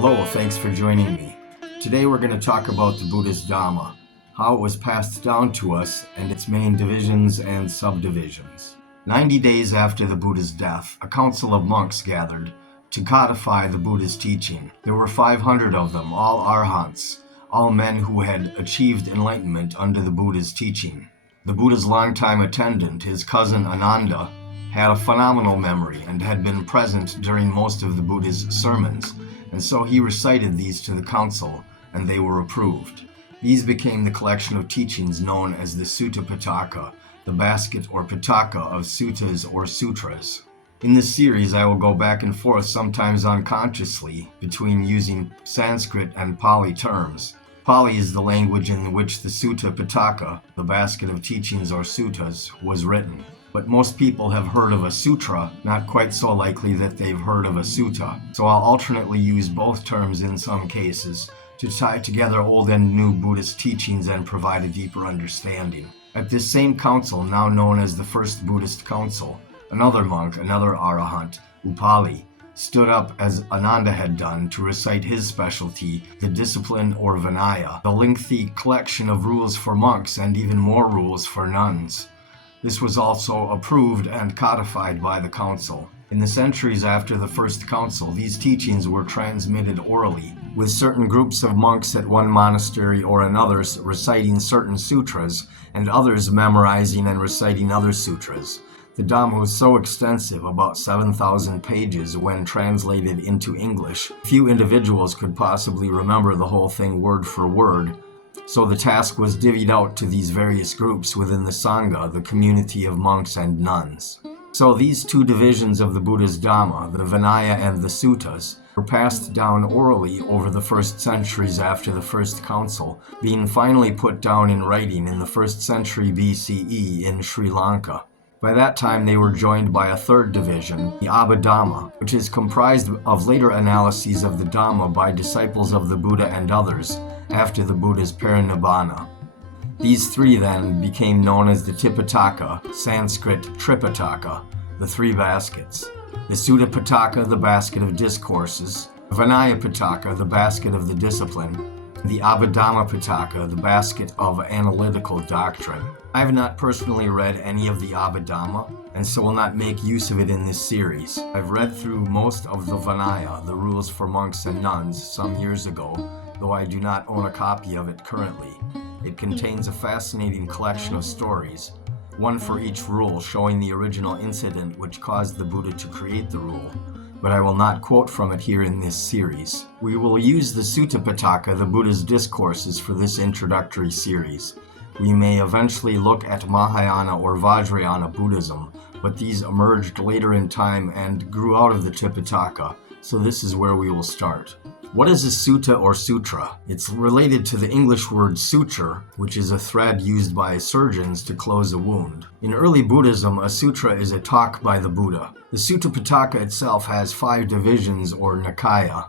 Hello, thanks for joining me. Today we're going to talk about the Buddhist Dhamma, how it was passed down to us, and its main divisions and subdivisions. 90 days after the Buddha's death, a council of monks gathered to codify the Buddha's teaching. There were 500 of them, all arhants, all men who had achieved enlightenment under the Buddha's teaching. The Buddha's longtime attendant, his cousin Ananda, had a phenomenal memory and had been present during most of the Buddha's sermons, and so he recited these to the council, and they were approved. These became the collection of teachings known as the Sutta Pitaka, the basket or pitaka of suttas or sutras. In this series, I will go back and forth, sometimes unconsciously, between using Sanskrit and Pali terms. Pali is the language in which the Sutta Pitaka, the basket of teachings or suttas, was written. But most people have heard of a sutra, not quite so likely that they've heard of a sutta. So I'll alternately use both terms in some cases to tie together old and new Buddhist teachings and provide a deeper understanding. At this same council, now known as the First Buddhist Council, another monk, another arahant, Upali, stood up as Ananda had done to recite his specialty, the discipline or Vinaya, a lengthy collection of rules for monks and even more rules for nuns. This was also approved and codified by the council. In the centuries after the first council, these teachings were transmitted orally, with certain groups of monks at one monastery or another reciting certain sutras, and others memorizing and reciting other sutras. The Dhamma was so extensive, about 7,000 pages, when translated into English. Few individuals could possibly remember the whole thing word for word, so the task was divvied out to these various groups within the Sangha, the community of monks and nuns. So these two divisions of the Buddha's Dhamma, the Vinaya and the Suttas, were passed down orally over the first centuries after the first council, being finally put down in writing in the 1st century BCE in Sri Lanka. By that time, they were joined by a third division, the Abhidhamma, which is comprised of later analyses of the Dhamma by disciples of the Buddha and others, after the Buddha's parinibbanna. These three then became known as the Tipitaka, Sanskrit Tripitaka, the three baskets. The Sutta Pitaka, the basket of discourses, Vinaya Pitaka, the basket of the discipline, the Abhidhamma Pitaka, the basket of analytical doctrine. I have not personally read any of the Abhidhamma, and so will not make use of it in this series. I've read through most of the Vinaya, the rules for monks and nuns, some years ago, though I do not own a copy of it currently. It contains a fascinating collection of stories, one for each rule, showing the original incident which caused the Buddha to create the rule, but I will not quote from it here in this series. We will use the Sutta Pitaka, the Buddha's Discourses, for this introductory series. We may eventually look at Mahayana or Vajrayana Buddhism, but these emerged later in time and grew out of the Tipitaka, so this is where we will start. What is a sutta or sutra? It's related to the English word suture, which is a thread used by surgeons to close a wound. In early Buddhism, a sutra is a talk by the Buddha. The Sutta Pitaka itself has 5 divisions or nikaya.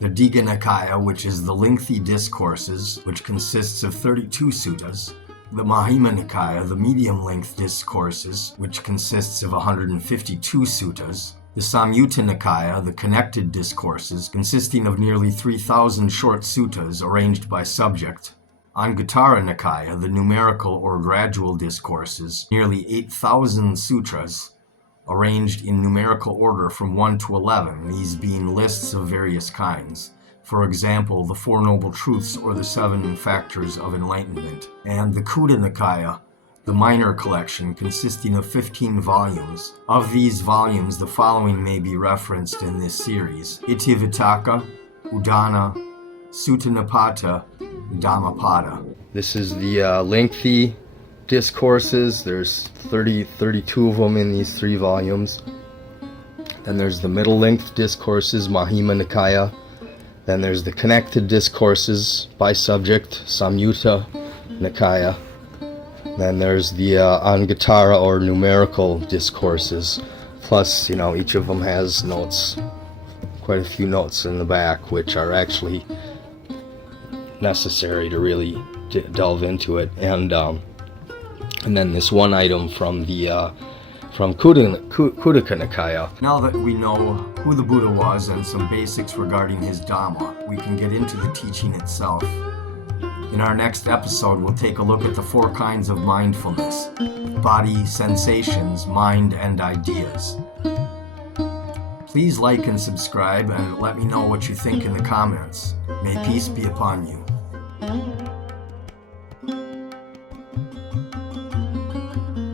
The Digha Nikaya, which is the lengthy discourses, which consists of 32 suttas. The Majjhima Nikaya, the medium-length discourses, which consists of 152 suttas. The Samyutta Nikaya, the connected discourses, consisting of nearly 3,000 short suttas arranged by subject. Anguttara Nikaya, the numerical or gradual discourses, nearly 8,000 sutras, arranged in numerical order from 1 to 11, these being lists of various kinds. For example, the Four Noble Truths or the 7 Factors of Enlightenment. And the Khuddha Nikaya, the minor collection, consisting of 15 volumes. Of these volumes, the following may be referenced in this series: Tipitaka, Udana, Sutta Nipata, Dhammapada. This is the lengthy discourses. There's 32 of them in these 3 volumes. Then there's the middle-length discourses, Majjhima Nikaya. Then there's the connected discourses by subject, Samyutta Nikaya. Then there's the Anguttara or numerical discourses. Plus, each of them has notes, quite a few notes in the back, which are actually necessary to really delve into it. And then this one item from from Khuddaka Nikaya. Now that we know who the Buddha was and some basics regarding his Dhamma, we can get into the teaching itself. In our next episode, we'll take a look at the 4 kinds of mindfulness: body, sensations, mind, and ideas. Please like and subscribe and let me know what you think in the comments. May peace be upon you.